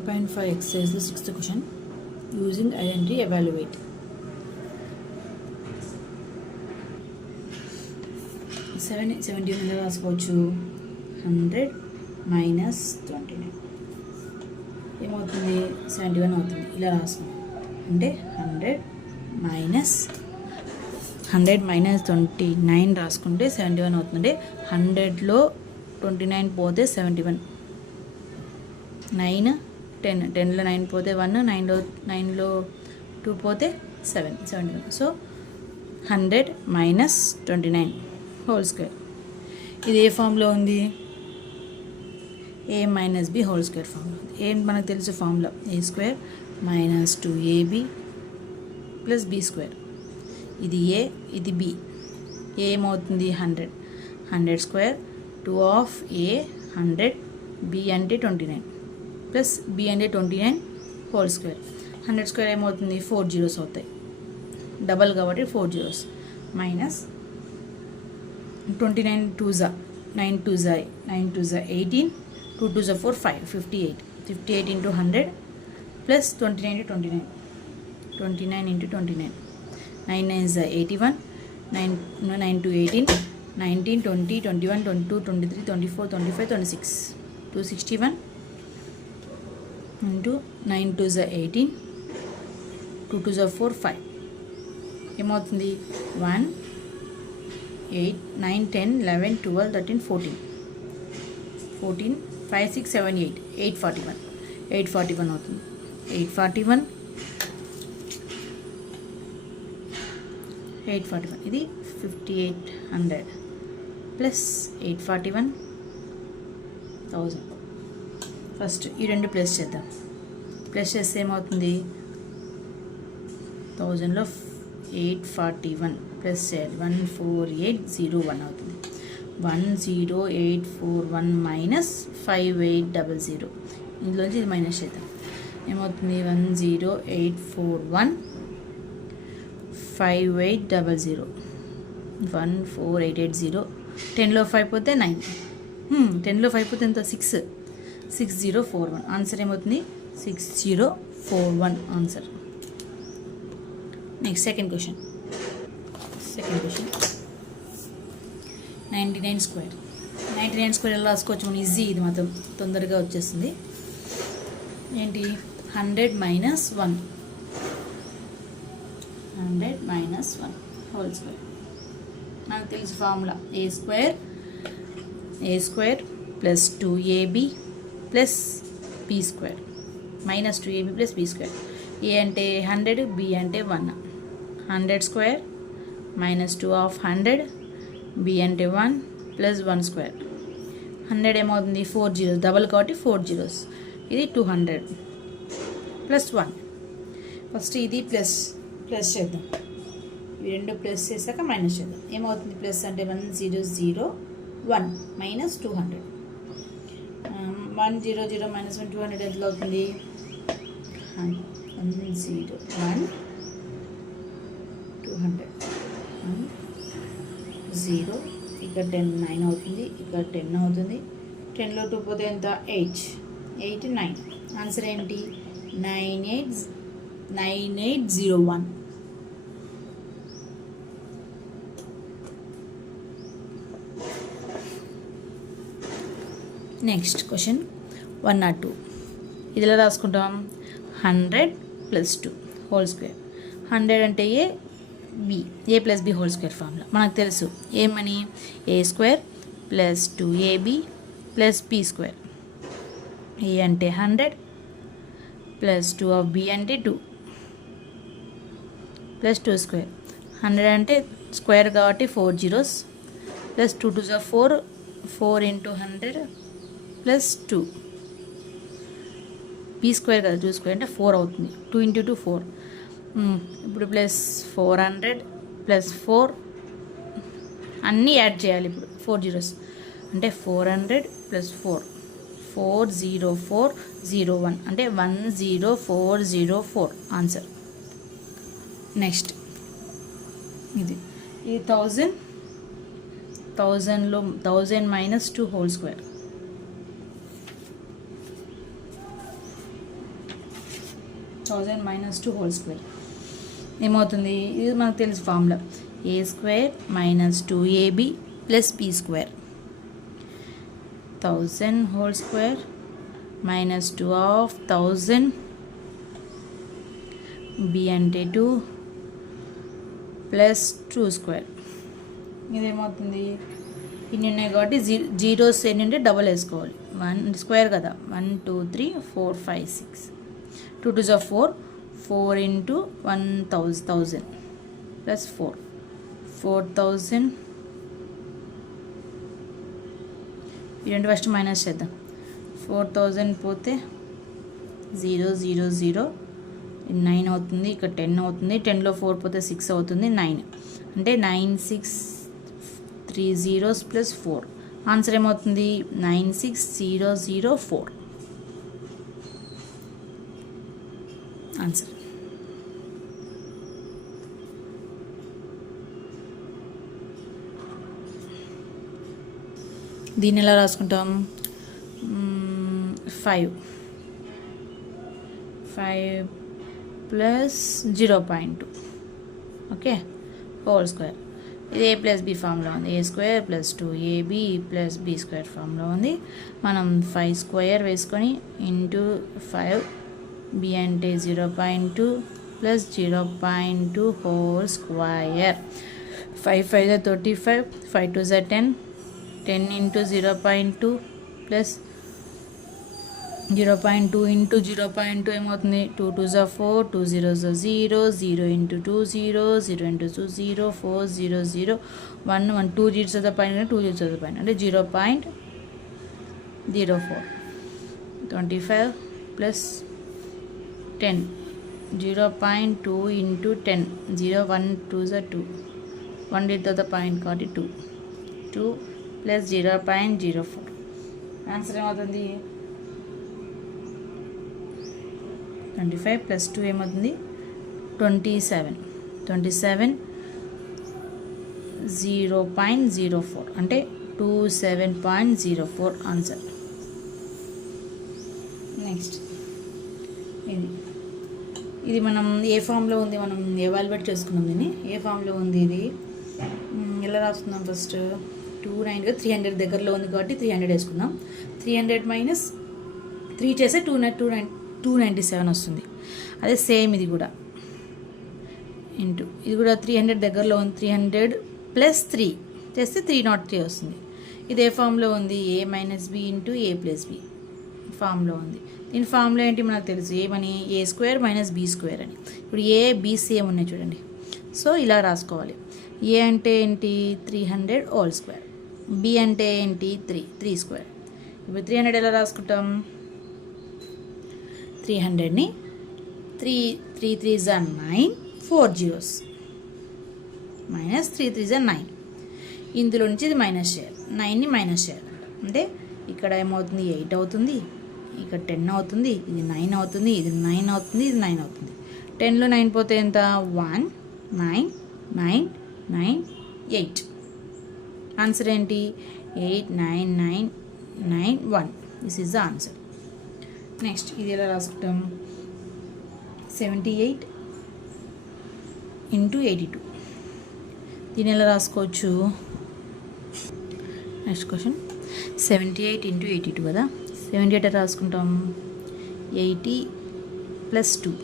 1.5 exercise the sixth question using identity evaluate. 71 ఎలా రాసుకోవచ్చు 100 minus 29 ఏమవుతుంది 71 అవుతుంది. ఇలా రాసుకున్నాం అంటే 100 మైనస్ 29 రాసుకుంటే 71 అవుతుంది. 100లో 29 పోతే 71, 9 10, 10లో 9 పోతే 1, 9లో 2 పోతే 7, 71. So 100 minus 29 whole square. ఇది ఏ ఫామ్లో ఉంది? A minus B whole square ఫామ్లో ఉంది. ఏం మనకు తెలుసు ఫామ్లో A square minus 2ab plus B square. ఇది ఏ, ఇది బి. ఏమవుతుంది 100 స్క్వేర్ 2 ఆఫ్ ఏ 100, బి అంటే 29 ప్లస్ బి అంటే 29 హోల్ స్క్వేర్. 100 స్క్వేర్ ఏమవుతుంది 4 జీరోస్ అవుతాయి, డబల్ కాబట్టి 4 zeros minus 29 2 9 2 18, 2 2 4 5 58 into 100 plus 29 into 29 into 29, 9 9 is 81, 9 to 18, 19 20 21 22 23 24 25 26, 261 into 9 2 is 18, 2 2 4 5 ఏమవుతుంది 1 8 9 10 11 12 13 14 5 6 7 8 841 అవుతుంది. 841 ఇది 5800 ప్లస్ 841,000. ఫస్ట్ ఈ రెండు ప్లస్ చేద్దాం. ప్లస్ చేస్తే ఏమవుతుంది 1000లో 841 ప్లస్ చేయాలి 14801 అవుతుంది. 10841 మైనస్ 5800, ఇందులోంచి ఇది మైనస్ చేద్దాం. ఏమవుతుంది 10841 5800 14880. 10లో 5 పోతే 9, 10లో 5 పోతే ఎంత 6, 6041. ఆన్సర్ ఏమవుతుంది 6041 answer. Next second question 99 square. 99 square ఎలా రాసుకోవచ్చు మనం? ఈజీ, ఇది మాత్రం తొందరగా వచ్చేస్తుంది. ఏంటి 100 మైనస్ 1 హోల్ స్క్వేర్. నాకు తెలుసు formula A square plus 2ab plus B square minus 2ab plus B square. A అంటే 100, బి అంటే 1. 100 స్క్వేర్ మైనస్ 2 ఆఫ్ 100, బి అంటే 1 ప్లస్ 1 స్క్వేర్. 100 ఏమవుతుంది 4 జీరోస్, డబల్ కాబట్టి 4 జీరోస్. ఇది 200 ప్లస్ 1. ఫస్ట్ ఇది ప్లస్ చేద్దాం. ఇవి రెండు ప్లస్ చేశాక మైనస్ చేద్దాం. ఏమవుతుంది ప్లస్ అంటే 1001 మైనస్ 200. 100 మైనస్ 200 ఎంత అవుతుంది 101 200 0. ఇక్కడ 10 9 అవుతుంది, ఇక్కడ 10 అవుతుంది. 10లో 2 పోతే ఎంత 8 9. ఆన్సర్ ఏంటి 9801. Next question 102. ఇది ఎలా రాసుకుంటాం 100 ప్లస్ 2 హోల్ స్క్వేర్. 100 అంటే A plus B whole square formula మనకు తెలుసు. ఏమని A square plus 2ab plus B square. A అంటే 100 ప్లస్ 2 ఆఫ్ బి అంటే 2 ప్లస్ 2 స్క్వేర్. 100 అంటే స్క్వేర్ కాబట్టి 4 zeros plus 2 2 4 into 100 plus 2. B square కదా 2 స్క్వేర్ అంటే 4 అవుతుంది. 2 ఇంటూ 2 4. ఇప్పుడు ప్లస్ 400 ప్లస్ 4 అన్నీ యాడ్ చేయాలి. ఇప్పుడు 4 జీరోస్ అంటే 400 ప్లస్ 4 40401 అంటే 10404 ఆన్సర్. నెక్స్ట్ ఇది 1000లో 1000 minus 2 whole square. 1000 minus 2 whole square ఏమవుతుంది? ఇది మనకు తెలుసు formula, a square minus 2ab plus b square. 1000 whole square minus 2 of 1000, b అంటే 2 ప్లస్ 2 స్క్వేర్. ఇదేమవుతుంది? ఇన్ని ఉన్నాయి కాబట్టి జీరోస్ ఎన్ని ఉంటే డబల్ వేసుకోవాలి. 1 స్క్వేర్ కదా, 1 2 3 4 5 6, 2 2 4, 4 into 1000 plus 4, 4000. ఇదేంటి ఫస్ట్ మైనస్ చేద్దాం. 4000 పోతే 0 0 0, 9 అవుతుంది, ఇక్కడ 10 అవుతుంది, 10లో 4 పోతే 6 అవుతుంది, 9 అంటే 9 6 3 zeros plus 4. ఆన్సర్ ఏమవుతుంది? 96004 ఆన్సర్. దీన్ని ఎలా రాసుకుంటాం? 5 ప్లస్ 0.2 ఓకే హోల్ స్క్వేర్. ఇది a ప్లస్ బి ఫామ్లో ఉంది. a స్క్వేర్ plus 2ab plus B square ఫామ్లో ఉంది. మనం 5 స్క్వేర్ వేసుకొని ఇంటూ 5, b అంటే 0.2 plus 0.2 whole square. 5 5 35, 5 2 10, 10 into 0.2 plus 0.2 into 0.2 ఏమవుతుంది? 2 2 4, 2 0 0, 0 into 2 0, 0 into 2 0, 4 0 0, 1 1, 2 జీరోస్ ద పైన 2 జీరోస్ ద పైన అంటే 0.04. 25 plus 10, 0.2 into 10, 0 1 2 2, 1 zero the point కాబట్టి 2 ప్లస్ 0.04. ఆన్సర్ ఏమవుతుంది? 25 ప్లస్ 2 ఏమవుతుంది? 27. 0.04 అంటే 27.04 ఆన్సర్. నెక్స్ట్ ఇది మనం ఏ ఫామ్లో ఉంది, మనం ఎవాల్యుయేట్ చేసుకున్నాం. దీన్ని ఏ ఫామ్లో ఉంది, ఇది ఎలా రాస్తున్నాం? ఫస్ట్ 290 300 దగ్గరలో ఉంది కాబట్టి 300 వేసుకుందాం. 300 మైనస్ 3 చేస్తే 297 వస్తుంది. అదే సేమ్ ఇది కూడా ఇంటూ ఇది కూడా 300 దగ్గరలో ఉంది. 300 ప్లస్ 3 చేస్తే 303 వస్తుంది. ఇది ఏ ఫామ్లో ఉంది? a minus b into a plus b ఫామ్లో ఉంది. దీని ఫామ్లో ఏంటి మనకు తెలుసు, ఏమని? a స్క్వేర్ మైనస్ బి స్క్వేర్ అని. ఇప్పుడు a b సేమ్ ఉన్నాయి చూడండి. సో ఇలా రాసుకోవాలి. a అంటే ఏంటి? 300 హోల్ స్క్వేర్. b అంటే ఏంటి? 3 స్క్వేర్. ఇప్పుడు 300 ఎలా రాసుకుంటాం? 300ని 3 3 9, 4 జీరోస్ మైనస్ 3 9. ఇందులో నుంచి ఇది మైనస్ చేయాలి, 9ని మైనస్ చేయాలి. అంటే ఇక్కడ ఏమవుతుంది? 8 అవుతుంది, ఇక్కడ 10 అవుతుంది, ఇది 9 అవుతుంది, ఇది 9 అవుతుంది, ఇది 9 అవుతుంది. 10లో 9 పోతే ఎంత? 1 9 9 9 8. ఆన్సర్ ఏంటి? 8 9 9 9 1. This is the answer. Next ఇది ఎలా రాసుకుంటాం? 78 ఇంటూ 82. దీన్ని ఎలా రాసుకోవచ్చు? నెక్స్ట్ క్వశ్చన్ 78 ఇంటూ 82 కదా. 78 రాసుకుంటాం 80 ప్లస్ 2.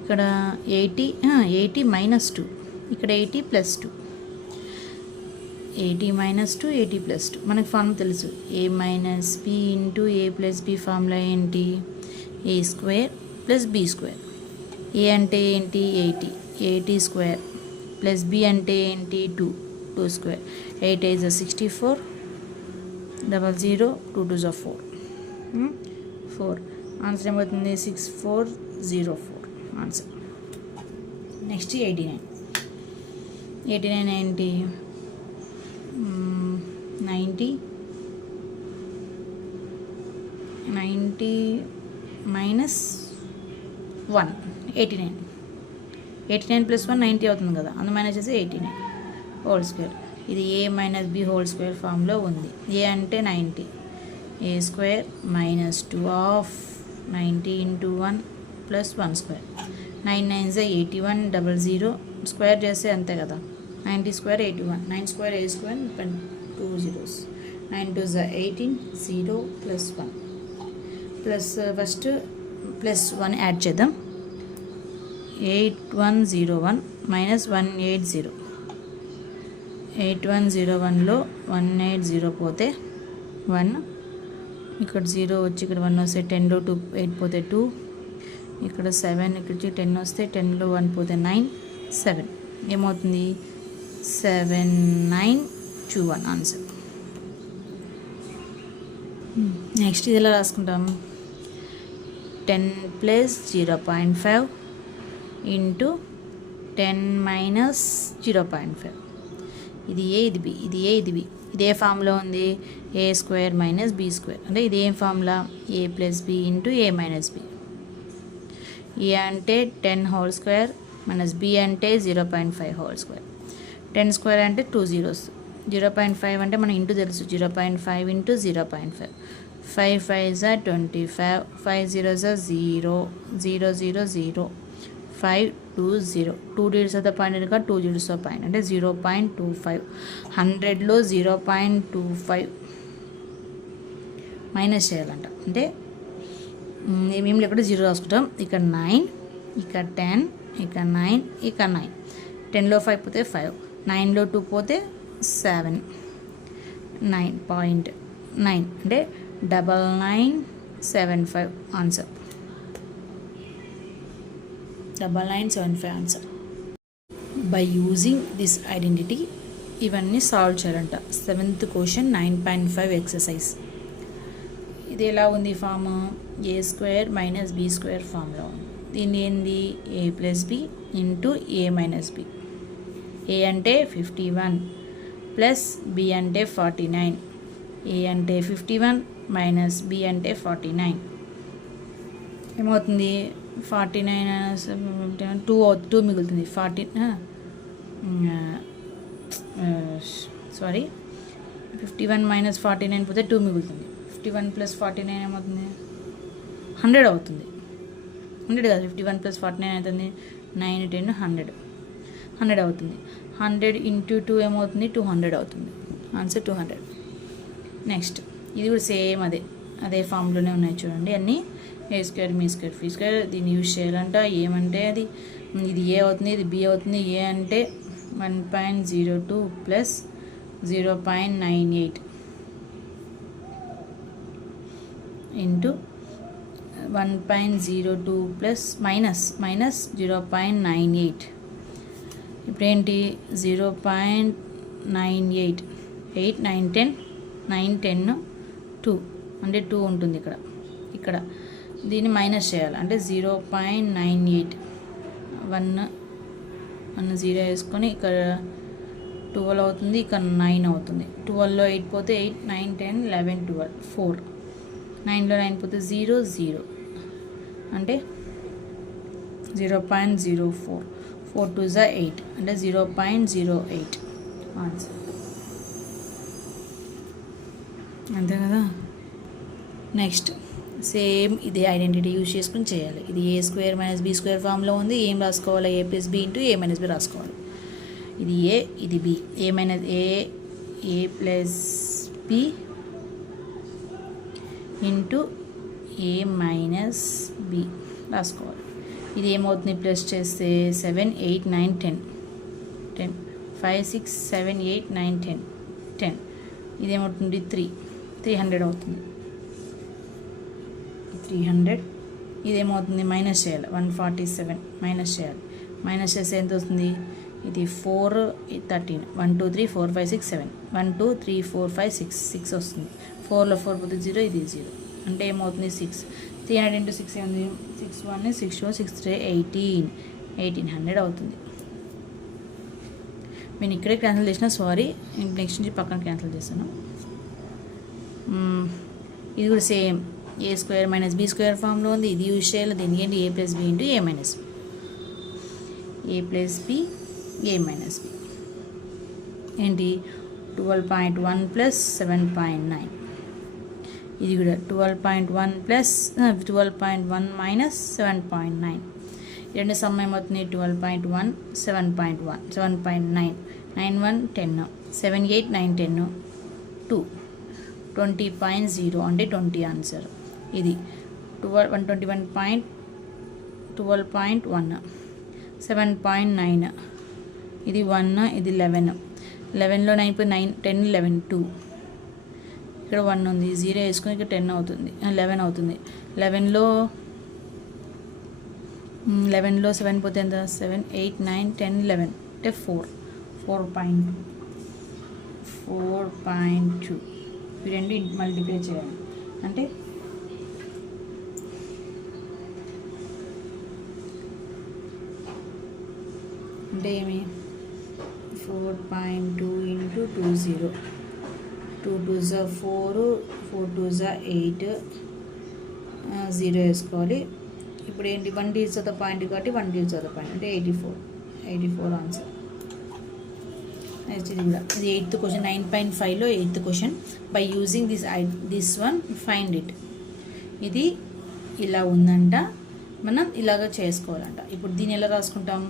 ఇక్కడ 80 మైనస్ 2, ఇక్కడ 80 ప్లస్ 2. 80 minus 2, 80 plus 2. మనకి ఫార్మ్ తెలుసు, a minus b into a plus b formula ఏంటి? a స్క్వేర్ ప్లస్ బి స్క్వేర్. a అంటే ఏంటి? 80 స్క్వేర్ ప్లస్ b అంటే ఏంటి? 2 స్క్వేర్. 8 is 64, 00 2 2 4 4. ఆన్సర్ ఏమవుతుంది? 6404 ఆన్సర్. నెక్స్ట్ 89 ఏంటి? 90 మైనస్ 1 89 ప్లస్ 1 90 అవుతుంది కదా, అందు మైనస్ చేసి 89 హోల్ స్క్వేర్. ఇది a minus B whole square ఫామ్లో ఉంది. a అంటే 90, a స్క్వేర్ minus 2 of 90 into 1 plus 1 square. 9 9s are 81, 00 square చేస్తే అంతే కదా. 90 square 81, 9 square a square 2 zeros. 9 2s are 18, 0 plus 1 plus first plus 1 add చేద్దాం. 8101 minus 180. 8101లో 180 పోతే 1, ఇక్కడ 0 వచ్చి ఇక్కడ 1 వస్తే 10లో 2 8 పోతే 2, ఇక్కడ 7 ఇక్కడ 10 వస్తే 10లో 1 పోతే 9 7 ఏమవుతుంది 7921 ఆన్సర్. నెక్స్ట్ ఇది ఎలా రాసుకుంటాం 10 ప్లస్ 0.5 ఇంటూ 10 మైనస్ 0.5. ఇది ఏ ఇది బి, ఇది ఏ ఇది బి. ఇదే ఫామ్లో ఉంది ఏ స్క్వేర్ మైనస్ బి స్క్వేర్. అంటే ఇది ఏం ఫార్ములా ఏ ప్లస్ బి ఇంటూ ఏ మైనస్ బి. ఏ అంటే 10 హోల్ స్క్వేర్ మైనస్ బి అంటే 0.5 హోల్ స్క్వేర్. 10 స్క్వేర్ అంటే 2 zeros. 0.5 అంటే మనం ఇంటూ తెలుసు 0.5 into 0.5. 5 5s are 25, 5 zeros are 0, 0 0 0, 5 2 0. 2 digits of the point ఇంకా 2 digits of point అంటే 0.25. 100లో 0.25 మైనస్ చేయాలంట. అంటే మేము ఇక్కడ 0 రాసుకుంటాం. ఇక్కడ 9, ఇక్కడ 10, ఇక్కడ 9, ఇక్కడ 9. 10లో 5 పోతే 5, 9లో 2 పోతే 7, 9.9 అంటే 9975 answer. 9975 answer. By using this identity ఇవన్నీ సాల్వ్ చేయాలంట. 7th question 9.5 exercise. ఇది ఎలా ఉంది ఫామ్ ఏ స్క్వేర్ మైనస్ బి స్క్వేర్ ఫామ్లో ఉంది. దీన్ని ఏంది ఏ ప్లస్ బి ఇంటూ ఏ మైనస్ బి. ఏ అంటే 51 ప్లస్ బి అంటే 49. ఏ అంటే 51 మైనస్ బి అంటే 49 ఏమవుతుంది 49 2 మిగులుతుంది. 51 మైనస్ 49 పోతే 2 మిగులుతుంది. 51 ప్లస్ 49 ఏమవుతుంది 100 అవుతుంది. 100 కాదు 51 ప్లస్ 49 అవుతుంది 9 10 100 అవుతుంది. 100 ఇంటూ 2 ఏమవుతుంది 200 అవుతుంది. ఆన్సర్ 200. నెక్స్ట్ ఇది కూడా సేమ్ అదే ఫామ్లోనే ఉన్నాయి చూడండి అన్నీ. ఏ స్క్వేర్ మీ స్క్వేర్ ఫీ స్క్వేర్ దీన్ని యూజ్ చేయాలంట. ఏమంటే ఇది ఏ అవుతుంది ఇది బి అవుతుంది. ఏ అంటే 1.02 ప్లస్ 0.98 ఇంటూ 1.02 ప్లస్ మైనస్ 0.98. ఇప్పుడేంటి 0.98 8 9 10 9 10 2 అంటే 2 ఉంటుంది ఇక్కడ దీన్ని మైనస్ చేయాలి. అంటే 0.98 1 0 వేసుకొని ఇక్కడ 12 అవుతుంది. ఇక్కడ 9 అవుతుంది. 12లో 8 పోతే 8 9 10 11 12 4. 9లో 9 పోతే 0 0 అంటే 0.04. 4 2s are 8 అంటే 0.08 ఆన్సర్. అంతే కదా. నెక్స్ట్ సేమ్ ఇదే ఐడెంటిటీ యూజ్ చేసుకుని చేయాలి. ఇది ఏ స్క్వేర్ మైనస్ బి స్క్వేర్ ఫామ్లో ఉంది. ఏం రాసుకోవాలి ఏ ప్లస్ బి ఇంటూ ఏ మైనస్ బి రాసుకోవాలి. ఇది ఏ ఇది బి. ఏ మైనస్ ఏ ప్లస్ బి ఇంటూ ఏ మైనస్ బి రాసుకోవాలి. ఇది ఏమవుతుంది ప్లస్ చేస్తే 7 8 9 10 10 5 6 7 8 9 10 10. ఇదేమవుతుంది 300 అవుతుంది 300. ఇదేమవుతుంది మైనస్ చేయాలి 147 మైనస్ చేయాలి. మైనస్ చేస్తే ఎంత వస్తుంది ఇది 4 13 1 2 3 4 5 6 7 1 2 3 4 5 6 వస్తుంది. 4లో 4 పోతే 0 ఇది 0 అంటే ఏమవుతుంది 6. 300 ఇంటూ 6 ఏముంది 6 1 6 2 6 3 1800 అవుతుంది. నేను ఇక్కడే క్యాన్సిల్ చేసిన సారీ నెక్స్ట్ నుంచి పక్కన క్యాన్సిల్ చేస్తాను. ఇది కూడా సేమ్ ఏ స్క్వేర్ మైనస్ బి స్క్వేర్ ఫామ్లో ఉంది. ఇది యూజ్ చేయాలి. దీనికి ఏంటి ఏ ప్లస్ బి ఇంటూ ఏ మైనస్ బి. ఏ ప్లస్ బి ఏ మైనస్ బి ఏంటి 12.1 ప్లస్ 7.9. ఇది కూడా 12.1 ప్లస్ 12.1 మైనస్ 7.9. రెండు సమ్ ఏమవుతుంది 12.1 7.1 7.9 9 1 10 7 8 9 10 2 20.0 అంటే 20 ఆన్సర్. ఇది 121.12.1 7.9 ఇది 1 ఇది 11 11లో 9 9 10 11 2 ఇక్కడ 1 ఉంది 0 వేసుకుని ఇక్కడ 10 అవుతుంది 11 అవుతుంది. 11లో 7 పోతే ఎంత 7 8 9 10 11 అంటే 4.2 ఇవి రెండు మల్టిప్లై చేయాలి అంటే ఏమి 4.2 ఇంటూ 20 2 2s 4 4 2s 8 0 వేసుకోవాలి. ఇప్పుడు ఏంటి 1 డిజిట్స్ ఆఫ్ ద పాయింట్ కాబట్టి 1 డిజిట్స్ ఆఫ్ ద పాయింట్ అంటే 84 ఆన్సర్. నెక్స్ట్ ఇది కూడా ఇది 8th క్వశ్చన్ 9.5లో 8th question. By using this one find it. ఇది ఇలా ఉందంట, మనం ఇలాగ చేసుకోవాలంట. ఇప్పుడు దీన్ని ఎలా రాసుకుంటాం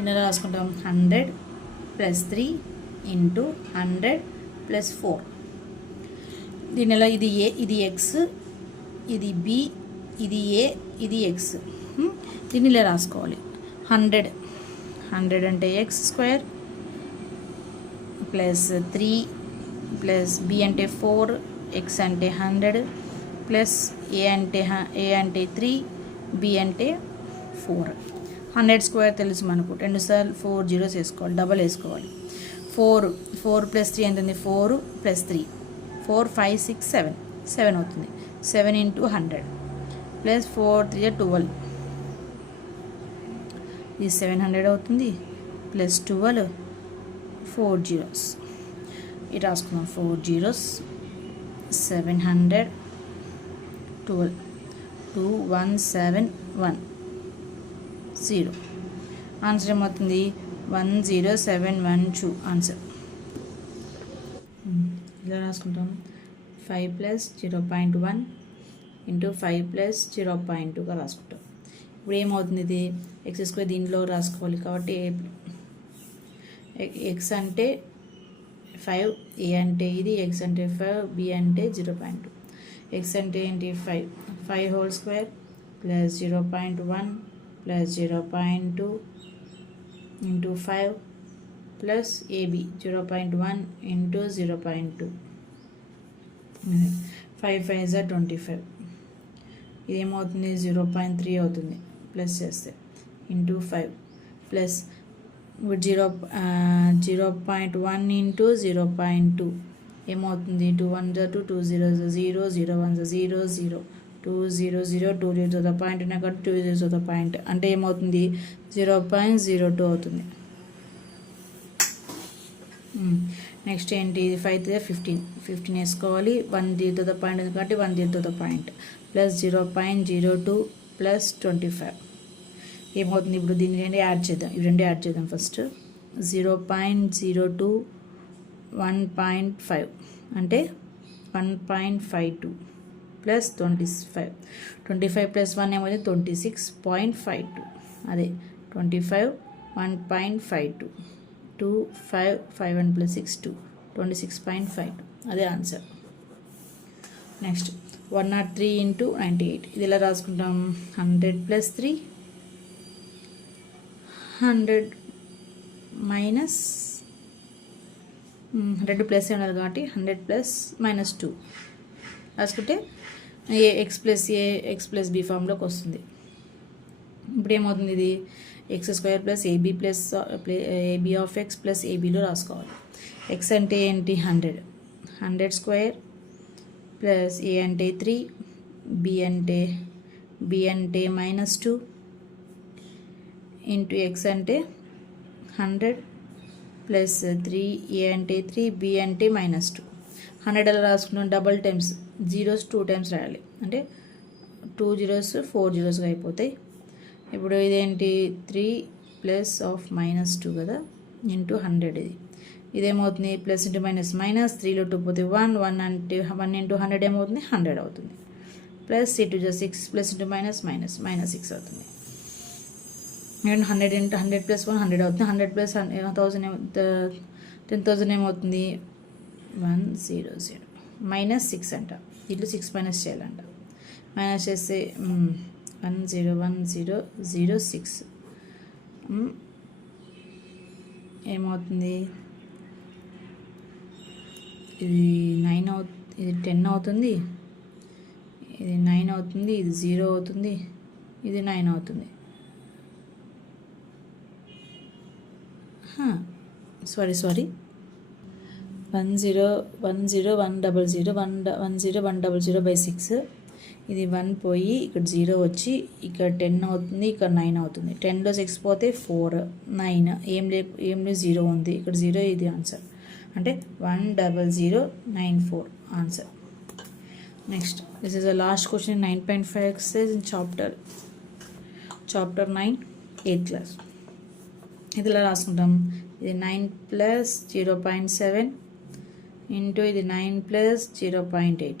100 ప్లస్ 3 ఇంటూ 100 ప్లస్ 4. దీని ఎలా ఇది ఏ ఇది ఎక్స్ ఇది బి ఇది ఏ ఇది ఎక్స్. దీన్ని ఇలా రాసుకోవాలి 100 అంటే x square plus 3 plus b అంటే 4 ఎక్స్ అంటే 100 ప్లస్ ఏ అంటే 3 బి అంటే 4. 100 స్క్వేర్ తెలుసు మనకు 2 సార్లు 4 జీరోస్ వేసుకోవాలి డబల్ వేసుకోవాలి. 4 ప్లస్ 3 ఎంత ఉంది 4 ప్లస్ 3 4 5 6 7 అవుతుంది. 7 ఇంటూ 100 ప్లస్ 4 3 12 ఇది 700 అవుతుంది ప్లస్ 12 4 జీరోస్ ఇది రాసుకుందాం 4 జీరోస్ 700 12 2171 0 ఆన్సర్ ఏమవుతుంది 10712 ఆన్సర్. ఇలా రాసుకుంటాం 5 ప్లస్ 0.1 ఇంటూ 5 ప్లస్ 0.2గా రాసుకుంటాం. ఇప్పుడు ఏమవుతుంది ఇది ఎక్స్ స్క్వేర్ దీనిలో రాసుకోవాలి కాబట్టి ఎక్స్ అంటే 5 ఏ అంటే ఇది ఎక్స్ అంటే 5 బి అంటే 0.2 ఎక్స్ అంటే ఏంటి 5 whole square plus 0.1 plus 0.2 into 5 plus ab 0.1 into 0.2 5 5 25 ఇదేమవుతుంది 0.3 అవుతుంది ప్లస్ చేస్తే ఇంటూ 5 ప్లస్ 0.1 ఇంటూ 0.2 ఏమవుతుంది 2 1 2 2 0 0 0 1 0 0 2 0 0 2 0 ద పాయింట్ ఉన్నాయి కాబట్టి 2 0 ద పాయింట్ అంటే ఏమవుతుంది 0.02 అవుతుంది. నెక్స్ట్ ఏంటి 5 15 వేసుకోవాలి 1 0 ద పాయింట్ ఉంది కాబట్టి 1 0 ద పాయింట్ ప్లస్ 0.02 ప్లస్ 25 ఏమవుతుంది. ఇప్పుడు దీన్ని యాడ్ చేద్దాం ఫస్ట్ 0.02 1.5 అంటే 1.52 ప్లస్ 25 ప్లస్ 1 ఏమవుతుంది 26.52 అదే 25 1.52 2 5 5 1 ప్లస్ 6 2 26.52 అదే ఆన్సర్. నెక్స్ట్ 103 ఇంటూ 98 ఇది ఎలా రాసుకుంటాం 100 ప్లస్ 3 100 మైనస్ 100 ప్లస్ ఉండాలి కాబట్టి 100 ప్లస్ మైనస్ 2 రాసుకుంటే ఎక్స్ ప్లస్ బి ఫామ్లోకి వస్తుంది. ఇప్పుడు ఏమవుతుంది ఇది X square plus AB plus AB of X plus ఏబీలో రాసుకోవాలి. ఎక్స్ అంటే ఏంటి 100 స్క్వేర్ ప్లస్ ఏ అంటే 3 బి అంటే మైనస్ 2 ఇంటూ ఎక్స్ అంటే 100 ప్లస్ 3 ఏ అంటే 3 బి అంటే మైనస్ 2 100 అలా రాసుకున్నాం డబల్ టైమ్స్ జీరోస్ 2 టైమ్స్ రాయాలి అంటే 2 జీరోస్ 4 జీరోస్గా అయిపోతాయి. ఇప్పుడు ఇదేంటి 3 ప్లస్ ఆఫ్ మైనస్ 2 కదా ఇంటూ 100 ఇది ఇదేమవుతుంది ప్లస్ ఇంటూ మైనస్ మైనస్, 3లో 2 పోతే 1, 1 అంటే 1 ఇంటూ 100 ఏమవుతుంది 100 అవుతుంది. Plus C2 6 plus into minus minus minus 6 అవుతుంది. అండ్ 100 ఇంటూ 100 ప్లస్ 1 100 అవుతుంది. 100 ప్లస్ 10,000 ఏమవుతుంది 100 మైనస్ 6 అంట. ఇట్లు 6 మైనస్ చేయాలంట. మైనస్ చేస్తే 10,10,06 ఏమవుతుంది, ఇది 9 ఇది 10 అవుతుంది, ఇది 9 అవుతుంది, ఇది 0 అవుతుంది, ఇది 9 అవుతుంది. సారీ 10100 ఇది 1 పోయి ఇక్కడ 0 వచ్చి ఇక్కడ 10 అవుతుంది, ఇక్కడ 9 అవుతుంది. 10లో 6 పోతే 4, 9 ఏం లేదు 0 ఉంది, ఇక్కడ 0, ఇది ఆన్సర్. అంటే 10094 answer. Next this is the last question 9.5 exercise in chapter 9 8th class. ఇది ఇలా రాసుకుంటాం. ఇది 9 ప్లస్ 0.7 ఇంటూ ఇది 9 ప్లస్ 0.8.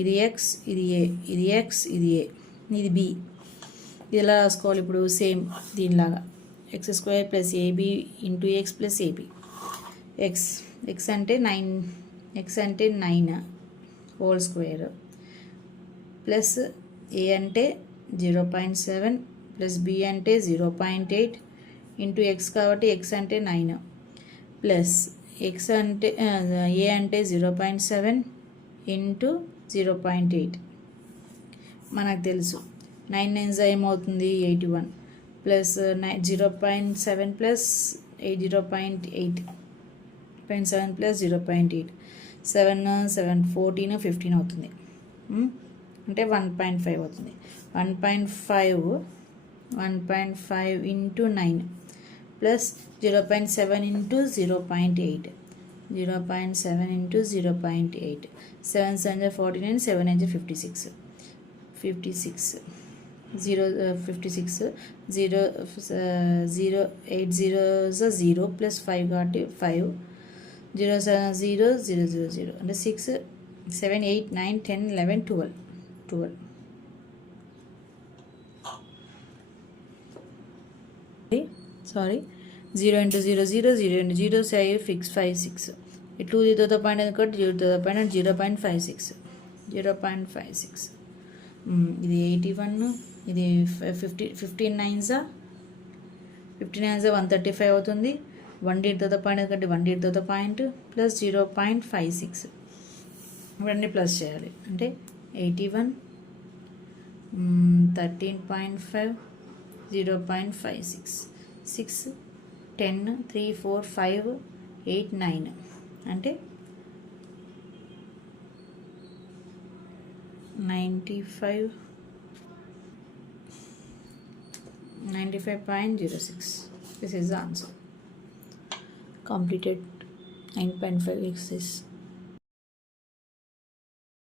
ఇది ఎక్స్, ఇది ఏ, ఇది ఎక్స్, ఇది ఏ, ఇది బి. ఇది ఎలా రాసుకోవాలి ఇప్పుడు సేమ్ దీనిలాగా x² plus AB into X plus AB. X అంటే 9 హోల్ స్క్వేర్ ప్లస్ ఏ అంటే 0.7 ప్లస్ బి అంటే 0.8 ఇంటూ ఎక్స్ కాబట్టి ఎక్స్ అంటే 9 ప్లస్ ఎక్స్ అంటే ఏ అంటే 0.7 ఇంటూ 0.8 మనకు తెలుసు. 9 9 ఏమవుతుంది 81 ప్లస్ 0.7 ప్లస్ 0.8 0.7 ప్లస్ 0.8 7 7 14 15 అవుతుంది. అంటే 1.5 అవుతుంది. 1.5 into 9 plus 0.7 into 0.8 0.7 into 0.8 7 7 49 7 56 0 56 0 0 8 0 plus 5 కాబట్టి 5 0 7 0 0 0 0 అంటే 6 7 8 9 10 11 12 సారీ 0 ఇంటూ 0 0 0 ఇంటూ 0 5 ఫిక్స్ 5 6 ఇటు 2తో పాయింట్ ఎందుకంటే 0తో పాయింట్ 0.56 ఇది 81 ఇది 15 9s 135 అవుతుంది. 1 డితో పాయింట్ ఎందుకంటే 1 డితో పాయింట్ ప్లస్ 0.56 ఇవన్నీ ప్లస్ చేయాలి. అంటే 81 13.5 0.56 6 10 3 4 5 8 9 అంటే 95.06. This is the answer. Completed 9.5 exercise.